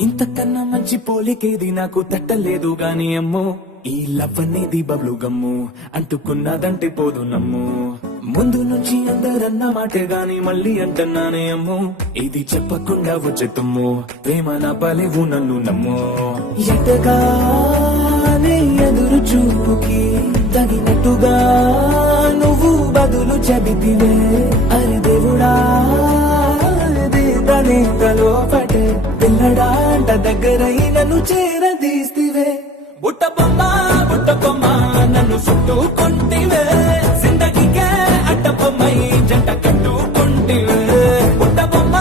ఇంతకన్నా మంచి పోలికేది నాకు తట్టలేదు గాని అమ్మో ఈ లవ్ అనేది బబ్లు గమ్ము అంటుకున్నదంటే పోదు నమ్ము. ముందు నుంచి అందరన్న మాటే గాని మళ్ళీ అంటున్నానే అమ్ము. ఇది చెప్పకుండా వచ్చే తుమ్ము ప్రేమ నా పలేవు నన్ను నమ్ము. ఎటగానే ఎదురు చూపుకి తగినట్టుగా నువ్వు బదులు చెబితివే. నీత లోపటే పిల్లడా అంట నన్ను చేరదీస్తివే. బుట్ట బొమ్మ బుట్ట బొమ్మ నన్ను చుట్టుకుంటివే. జిందగికే అట్ట బొమ్మై జంట కట్టుకుంటివే. బుట్ట బొమ్మ